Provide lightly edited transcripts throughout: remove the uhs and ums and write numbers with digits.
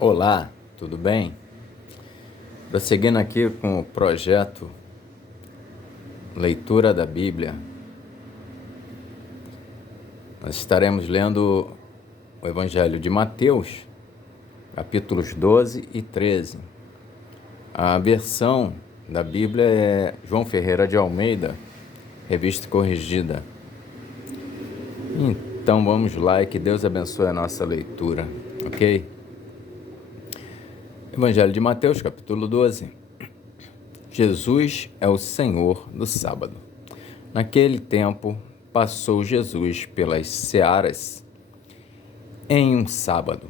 Olá, tudo bem? Prosseguindo aqui com o projeto Leitura da Bíblia, nós estaremos lendo o Evangelho de Mateus, capítulos 12 e 13. A versão da Bíblia é João Ferreira de Almeida, revista e corrigida. Então vamos lá e que Deus abençoe a nossa leitura, ok? Evangelho de Mateus, capítulo 12. Jesus é o Senhor do sábado. Naquele tempo, passou Jesus pelas searas em um sábado.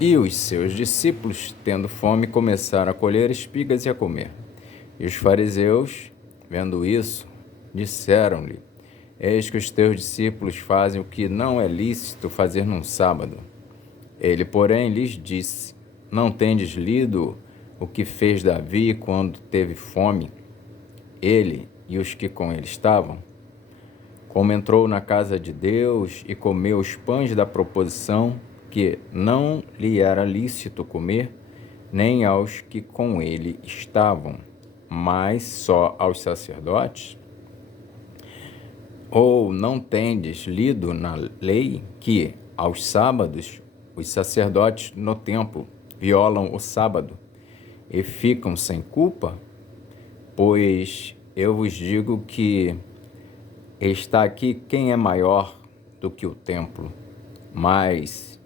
E os seus discípulos, tendo fome, começaram a colher espigas e a comer. E os fariseus, vendo isso, disseram-lhe: Eis que os teus discípulos fazem o que não é lícito fazer num sábado. Ele, porém, lhes disse: Não tendes lido o que fez Davi quando teve fome, ele e os que com ele estavam? Como entrou na casa de Deus e comeu os pães da proposição, que não lhe era lícito comer, nem aos que com ele estavam, mas só aos sacerdotes? Ou não tendes lido na lei que, aos sábados, os sacerdotes no templo violam o sábado e ficam sem culpa? Pois eu vos digo que está aqui quem é maior do que o templo. Mas,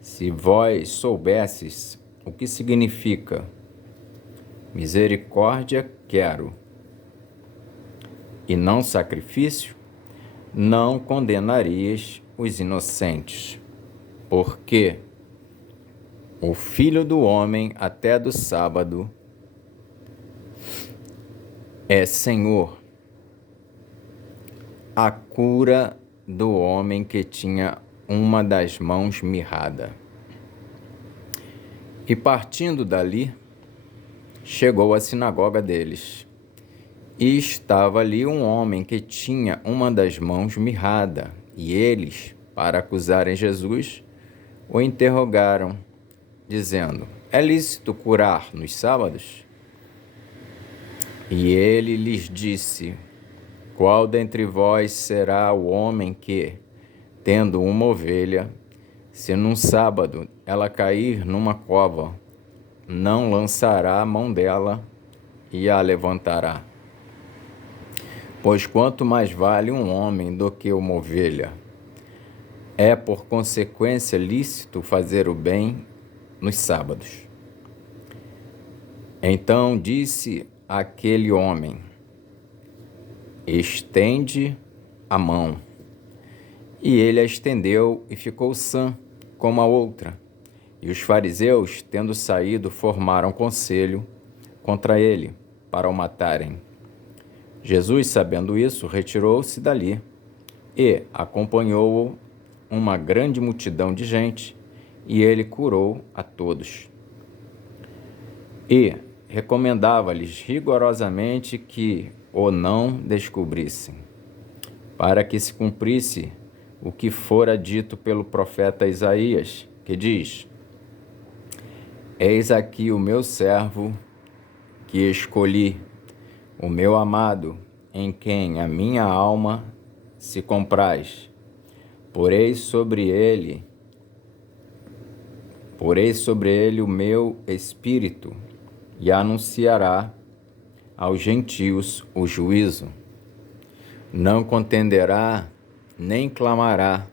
se vós soubesses o que significa misericórdia quero e não sacrifício, não condenarias os inocentes, porque o Filho do Homem até do sábado é Senhor. A cura do homem que tinha uma das mãos mirrada. E partindo dali, chegou à sinagoga deles. E estava ali um homem que tinha uma das mãos mirrada. E eles, para acusarem Jesus, o interrogaram, dizendo: É lícito curar nos sábados? E ele lhes disse: Qual dentre vós será o homem que, tendo uma ovelha, se num sábado ela cair numa cova, não lançará a mão dela e a levantará? Pois quanto mais vale um homem do que uma ovelha? É, por consequência, lícito fazer o bem nos sábados. Então disse aquele homem: Estende a mão. E ele a estendeu e ficou sã, como a outra. E os fariseus, tendo saído, formaram conselho contra ele, para o matarem. Jesus, sabendo isso, retirou-se dali, e acompanhou-o uma grande multidão de gente, e ele curou a todos. E recomendava-lhes rigorosamente que o não descobrissem, para que se cumprisse o que fora dito pelo profeta Isaías, que diz: Eis aqui o meu servo que escolhi, o meu amado, em quem a minha alma se compraz. Porei sobre ele o meu espírito, e anunciará aos gentios o juízo. Não contenderá, nem clamará,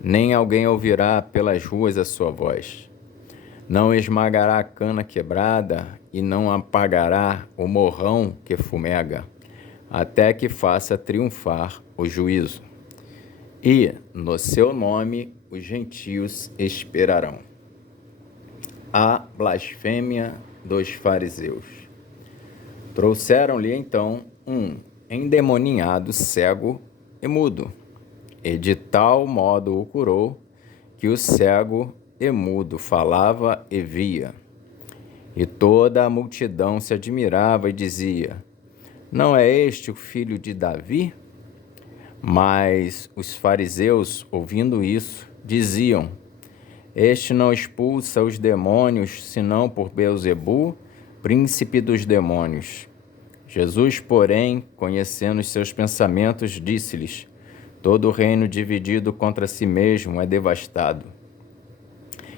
nem alguém ouvirá pelas ruas a sua voz. Não esmagará a cana quebrada e não apagará o morrão que fumega, até que faça triunfar o juízo. E, no seu nome, os gentios esperarão. A blasfêmia dos fariseus. Trouxeram-lhe então um endemoninhado cego e mudo, e de tal modo o curou, que o cego e mudo falava e via. E toda a multidão se admirava e dizia: Não é este o filho de Davi? Mas os fariseus, ouvindo isso, diziam: Este não expulsa os demônios, senão por Beelzebu, príncipe dos demônios. Jesus, porém, conhecendo os seus pensamentos, disse-lhes: todo reino dividido contra si mesmo é devastado,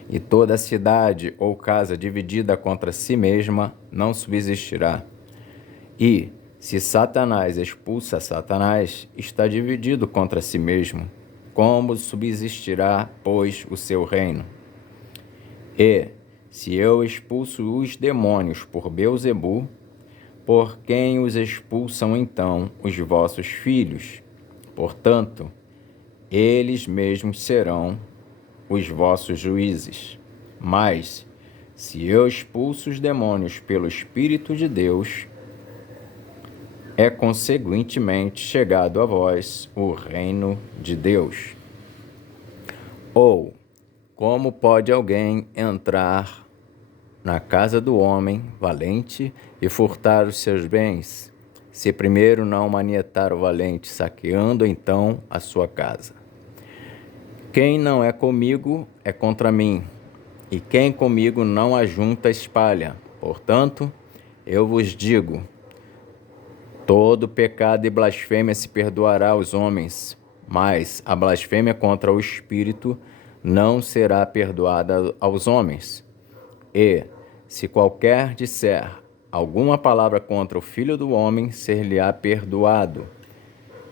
e toda cidade ou casa dividida contra si mesma não subsistirá. E, se Satanás expulsa Satanás, está dividido contra si mesmo. Como subsistirá, pois, o seu reino? E, se eu expulso os demônios por Beelzebu, por quem os expulsam então os vossos filhos? Portanto, eles mesmos serão os vossos juízes. Mas, se eu expulso os demônios pelo Espírito de Deus, é conseguintemente chegado a vós o reino de Deus. Ou, como pode alguém entrar na casa do homem valente e furtar os seus bens, se primeiro não manietar o valente, saqueando então a sua casa? Quem não é comigo é contra mim, e quem comigo não ajunta espalha. Portanto, eu vos digo: todo pecado e blasfêmia se perdoará aos homens, mas a blasfêmia contra o Espírito não será perdoada aos homens. E, se qualquer disser alguma palavra contra o Filho do Homem, ser-lhe-á perdoado.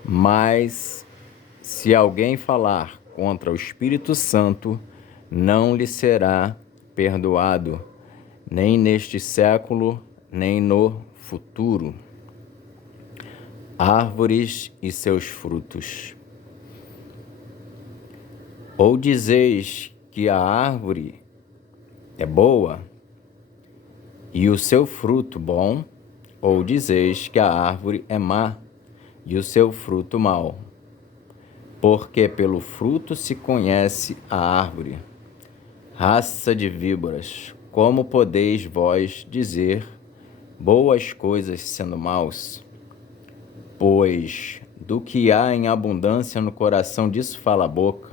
Mas, se alguém falar contra o Espírito Santo, não lhe será perdoado, nem neste século, nem no futuro. Árvores e seus frutos. Ou dizeis que a árvore é boa e o seu fruto bom, ou dizeis que a árvore é má e o seu fruto mau. Porque pelo fruto se conhece a árvore. Raça de víboras, como podeis vós dizer boas coisas sendo maus? Pois do que há em abundância no coração, disso fala a boca.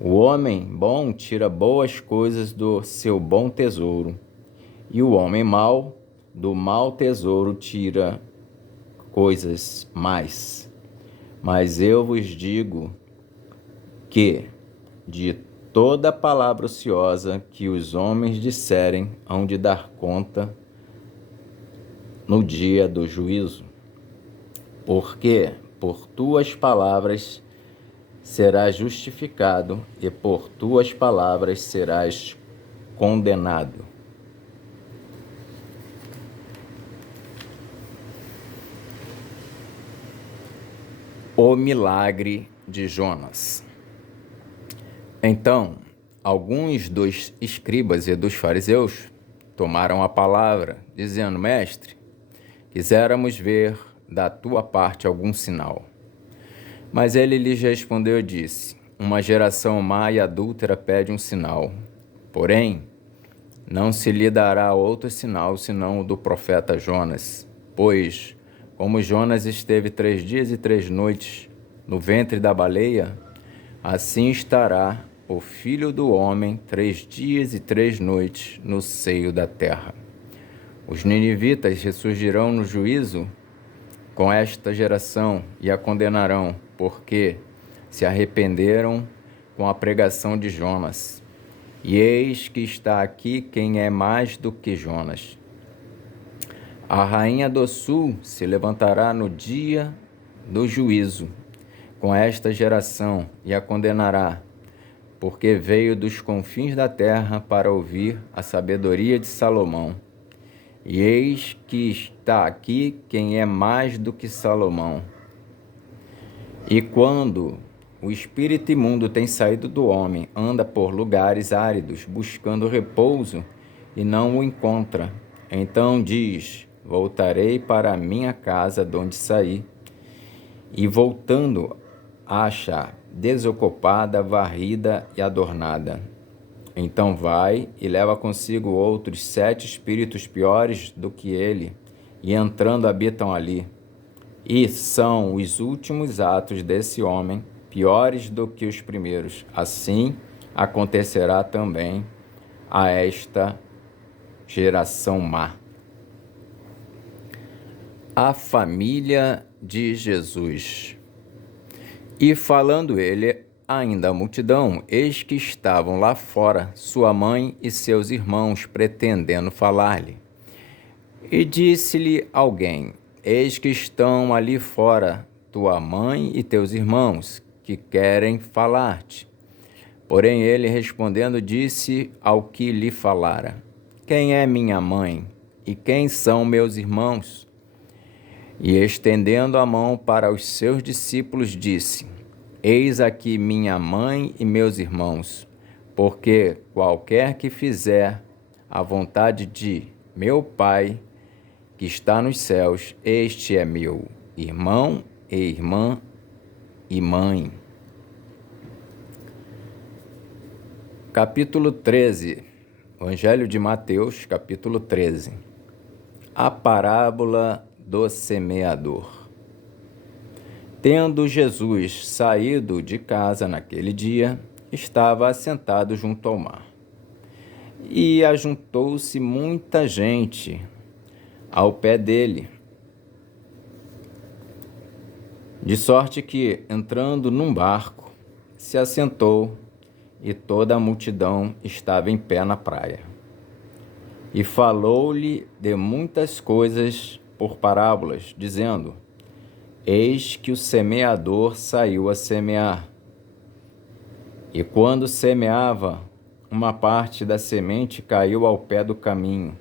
O homem bom tira boas coisas do seu bom tesouro, e o homem mau do mau tesouro tira coisas más. Mas eu vos digo que, de toda palavra ociosa que os homens disserem, hão de dar conta no dia do juízo. Porque por tuas palavras serás justificado, e por tuas palavras serás condenado. O milagre de Jonas. Então, alguns dos escribas e dos fariseus tomaram a palavra, dizendo: Mestre, quiséramos ver da tua parte algum sinal. Mas ele lhes respondeu e disse: uma geração má e adúltera pede um sinal. Porém, não se lhe dará outro sinal senão o do profeta Jonas. Pois, como Jonas esteve 3 dias e 3 noites no ventre da baleia, assim estará o Filho do Homem 3 dias e 3 noites no seio da terra. Os ninivitas ressurgirão no juízo com esta geração e a condenarão, porque se arrependeram com a pregação de Jonas. E eis que está aqui quem é mais do que Jonas. A rainha do sul se levantará no dia do juízo com esta geração e a condenará, porque veio dos confins da terra para ouvir a sabedoria de Salomão. E eis que está aqui quem é mais do que Salomão. E quando o espírito imundo tem saído do homem, anda por lugares áridos, buscando repouso, e não o encontra. Então diz: voltarei para a minha casa de onde saí. E voltando, acha desocupada, varrida e adornada. Então vai e leva consigo outros 7 espíritos piores do que ele, e entrando habitam ali. E são os últimos atos desse homem piores do que os primeiros. Assim, acontecerá também a esta geração má. A família de Jesus. E falando ele ainda à multidão, eis que estavam lá fora sua mãe e seus irmãos, pretendendo falar-lhe. E disse-lhe alguém: eis que estão ali fora tua mãe e teus irmãos, que querem falar-te. Porém ele, respondendo, disse ao que lhe falara: quem é minha mãe e quem são meus irmãos? E estendendo a mão para os seus discípulos, disse: eis aqui minha mãe e meus irmãos, porque qualquer que fizer a vontade de meu Pai que está nos céus, este é meu irmão e irmã e mãe. Capítulo 13. Evangelho de Mateus, capítulo 13. A parábola do semeador. Tendo Jesus saído de casa naquele dia, estava assentado junto ao mar. E ajuntou-se muita gente ao pé dele, de sorte que, entrando num barco, se assentou, e toda a multidão estava em pé na praia. E falou-lhe de muitas coisas por parábolas, dizendo: eis que o semeador saiu a semear. E quando semeava, uma parte da semente caiu ao pé do caminho,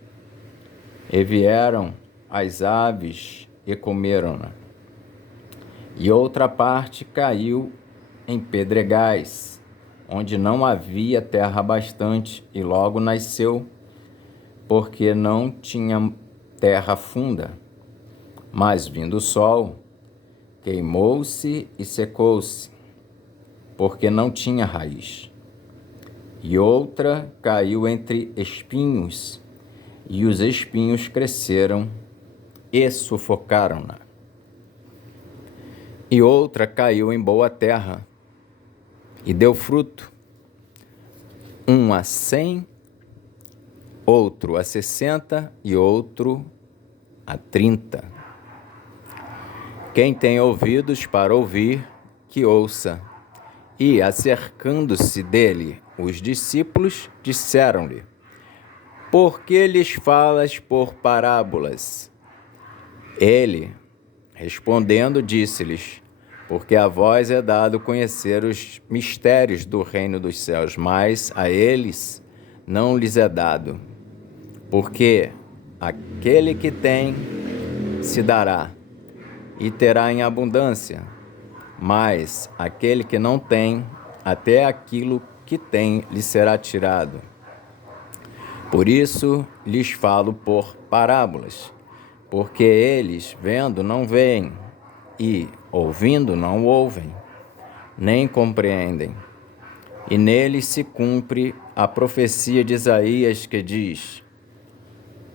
e vieram as aves e comeram-na. E outra parte caiu em pedregais, onde não havia terra bastante, e logo nasceu, porque não tinha terra funda. Mas vindo o sol, queimou-se e secou-se, porque não tinha raiz. E outra caiu entre espinhos, e os espinhos cresceram e sufocaram-na. E outra caiu em boa terra, e deu fruto, um a 100, outro a 60 e outro a 30. Quem tem ouvidos para ouvir, que ouça. E, acercando-se dele, os discípulos disseram-lhe: por que lhes falas por parábolas? Ele, respondendo, disse-lhes: porque a vós é dado conhecer os mistérios do reino dos céus, mas a eles não lhes é dado. Porque aquele que tem se dará, e terá em abundância, mas aquele que não tem, até aquilo que tem lhe será tirado. Por isso lhes falo por parábolas, porque eles, vendo, não veem, e, ouvindo, não ouvem, nem compreendem. E neles se cumpre a profecia de Isaías, que diz: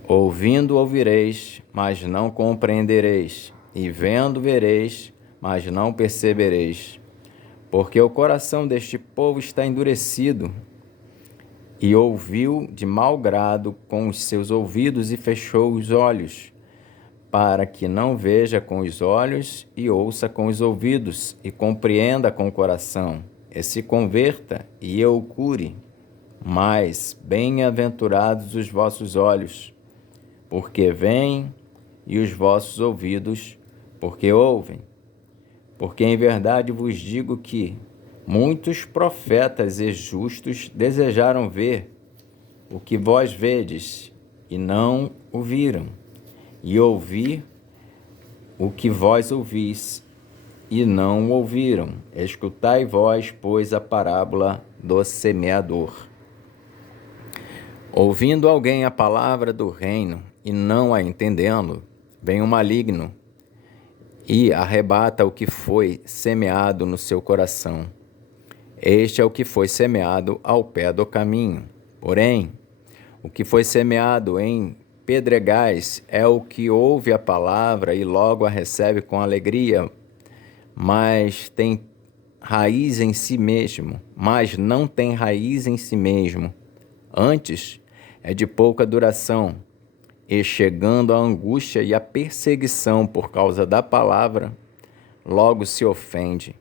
ouvindo ouvireis, mas não compreendereis, e vendo vereis, mas não percebereis. Porque o coração deste povo está endurecido, e ouviu de mau grado com os seus ouvidos e fechou os olhos, para que não veja com os olhos e ouça com os ouvidos e compreenda com o coração, e se converta e eu o cure. Mas bem-aventurados os vossos olhos, porque veem, e os vossos ouvidos, porque ouvem. Porque em verdade vos digo que muitos profetas e justos desejaram ver o que vós vedes, e não o viram, e ouvir o que vós ouvis, e não o ouviram. Escutai vós, pois, a parábola do semeador. Ouvindo alguém a palavra do reino, e não a entendendo, vem o maligno, e arrebata o que foi semeado no seu coração. Este é o que foi semeado ao pé do caminho. Porém, o que foi semeado em pedregais é o que ouve a palavra e logo a recebe com alegria, mas tem raiz em si mesmo, mas não tem raiz em si mesmo. Antes, é de pouca duração, e chegando a angústia e a perseguição por causa da palavra, logo se ofende.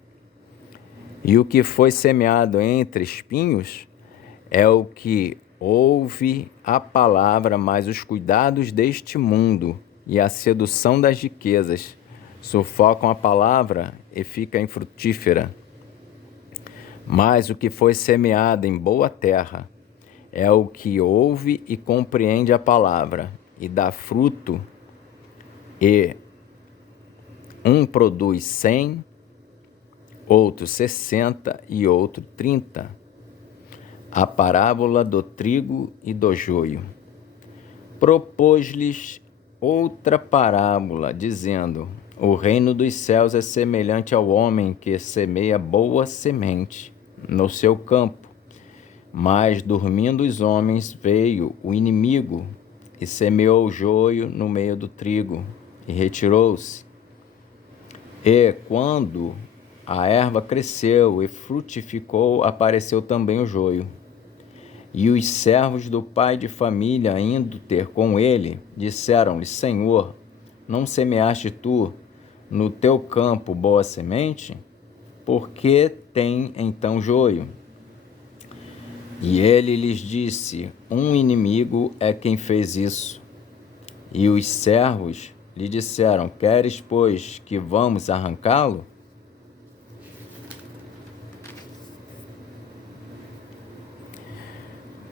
E o que foi semeado entre espinhos é o que ouve a palavra, mas os cuidados deste mundo e a sedução das riquezas sufocam a palavra e fica infrutífera. Mas o que foi semeado em boa terra é o que ouve e compreende a palavra e dá fruto, e um produz 100, outro 60 e outro 30. A parábola do trigo e do joio. Propôs-lhes outra parábola, dizendo: o reino dos céus é semelhante ao homem que semeia boa semente no seu campo. Mas, dormindo os homens, veio o inimigo e semeou o joio no meio do trigo e retirou-se. E, quando a erva cresceu e frutificou, apareceu também o joio. E os servos do pai de família, indo ter com ele, disseram-lhe: Senhor, não semeaste tu no teu campo boa semente? Por que tem então joio? E ele lhes disse: um inimigo é quem fez isso. E os servos lhe disseram: queres, pois, que vamos arrancá-lo?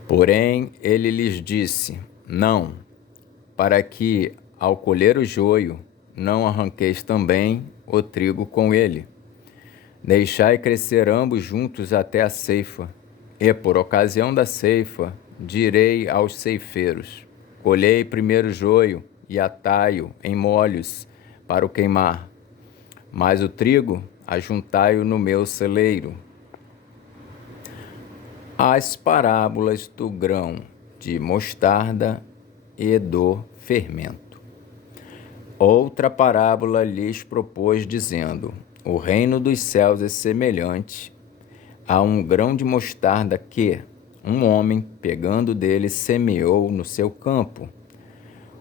Porém, ele lhes disse: não, para que, ao colher o joio, não arranqueis também o trigo com ele. Deixai crescer ambos juntos até a ceifa. E, por ocasião da ceifa, direi aos ceifeiros: colhei primeiro o joio e atai-o em molhos para o queimar, mas o trigo ajuntai-o no meu celeiro. As parábolas do grão de mostarda e do fermento. Outra parábola lhes propôs, dizendo: o reino dos céus é semelhante a um grão de mostarda que um homem, pegando dele, semeou no seu campo,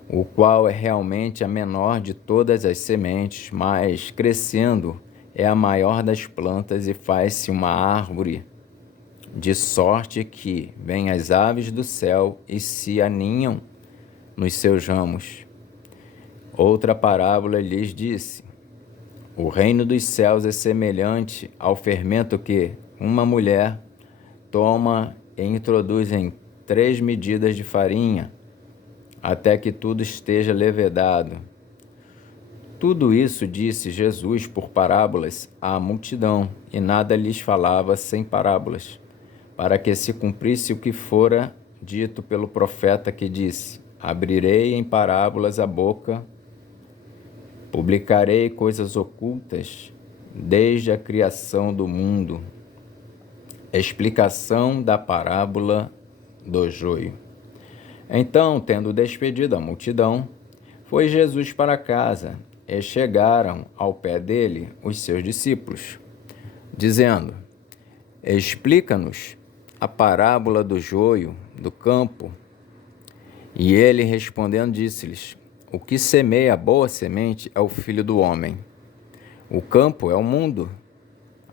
o qual é realmente a menor de todas as sementes, mas, crescendo, é a maior das plantas e faz-se uma árvore, de sorte que vêm as aves do céu e se aninham nos seus ramos. Outra parábola lhes disse: o reino dos céus é semelhante ao fermento que uma mulher toma e introduz em 3 medidas de farinha, até que tudo esteja levedado. Tudo isso disse Jesus por parábolas à multidão, e nada lhes falava sem parábolas, para que se cumprisse o que fora dito pelo profeta, que disse: abrirei em parábolas a boca, publicarei coisas ocultas desde a criação do mundo. Explicação da parábola do joio. Então, tendo despedido a multidão, foi Jesus para casa, e chegaram ao pé dele os seus discípulos, dizendo: explica-nos a parábola do joio do campo. E ele, respondendo, disse-lhes: o que semeia a boa semente é o Filho do homem. O campo é o mundo.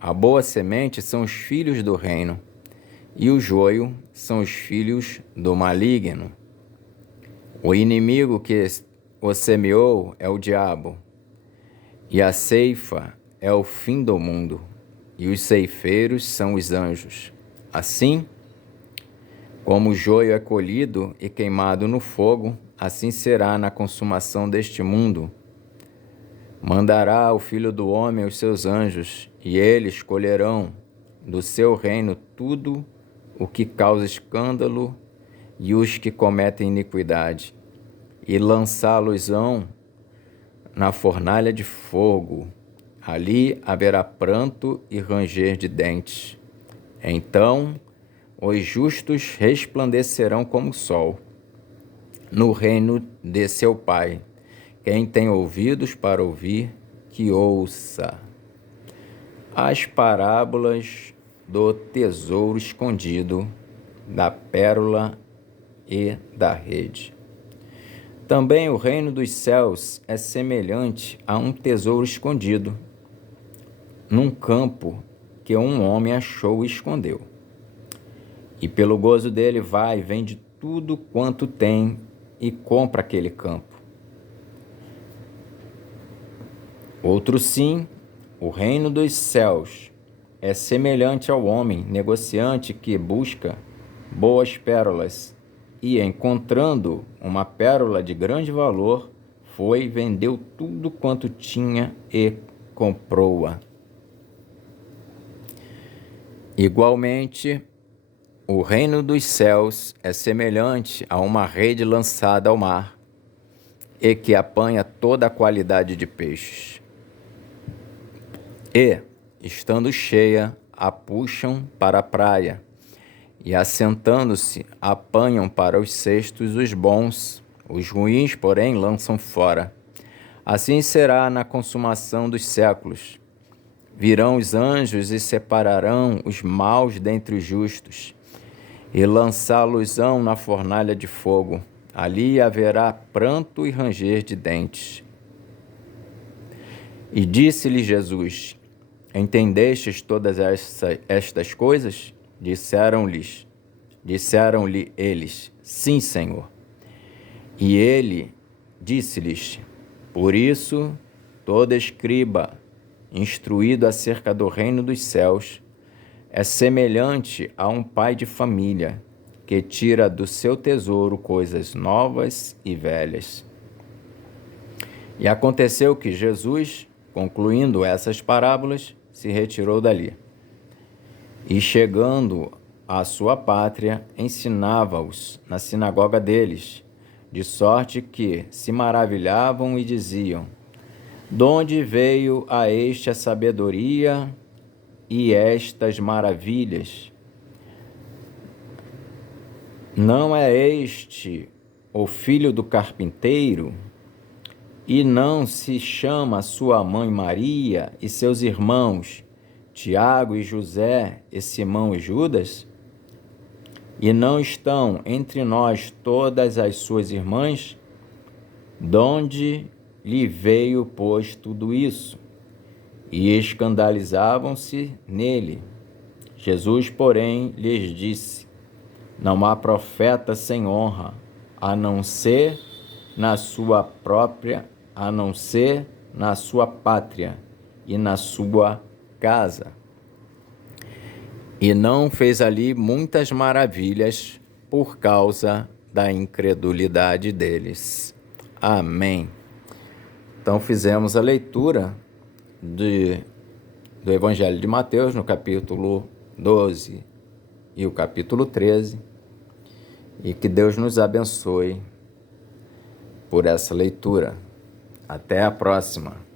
A boa semente são os filhos do reino, e o joio são os filhos do maligno. O inimigo que o semeou é o diabo, e a ceifa é o fim do mundo, e os ceifeiros são os anjos. Assim, como o joio é colhido e queimado no fogo, assim será na consumação deste mundo. Mandará o Filho do Homem os seus anjos, e eles colherão do seu reino tudo o que causa escândalo e os que cometem iniquidade, e lançá-los-ão na fornalha de fogo. Ali haverá pranto e ranger de dentes. Então os justos resplandecerão como o sol no reino de seu Pai. Quem tem ouvidos para ouvir, que ouça. as parábolas do tesouro escondido, da pérola e da rede. Também o reino dos céus é semelhante a um tesouro escondido num campo que um homem achou e escondeu. E pelo gozo dele vai e vende tudo quanto tem e compra aquele campo. Outro sim, o reino dos céus é semelhante ao homem negociante que busca boas pérolas e, encontrando uma pérola de grande valor, foi e vendeu tudo quanto tinha e comprou-a. Igualmente, o reino dos céus é semelhante a uma rede lançada ao mar e que apanha toda a qualidade de peixes. E, estando cheia, a puxam para a praia, e assentando-se, apanham para os cestos os bons, os ruins, porém, lançam fora. Assim será na consumação dos séculos. Virão os anjos e separarão os maus dentre os justos, e lançá-los-ão na fornalha de fogo. Ali haverá pranto e ranger de dentes. E disse-lhe Jesus: Entendestes todas estas coisas? Disseram-lhe eles: Sim, Senhor. E ele disse-lhes: Por isso, todo escriba, instruído acerca do reino dos céus, é semelhante a um pai de família, que tira do seu tesouro coisas novas e velhas. E aconteceu que Jesus, concluindo essas parábolas, se retirou dali. E chegando à sua pátria, ensinava-os na sinagoga deles, de sorte que se maravilhavam e diziam: De veio a este a sabedoria e estas maravilhas? Não é este o filho do carpinteiro? E não se chama sua mãe Maria e seus irmãos Tiago e José e Simão e Judas? E não estão entre nós todas as suas irmãs? Donde lhe veio, pois, tudo isso? E escandalizavam-se nele. Jesus, porém, lhes disse: Não há profeta sem honra, a não ser na sua pátria e na sua casa. E não fez ali muitas maravilhas por causa da incredulidade deles. Amém. Então fizemos a leitura do Evangelho de Mateus, no capítulo 12 e o capítulo 13, e que Deus nos abençoe por essa leitura. Até a próxima.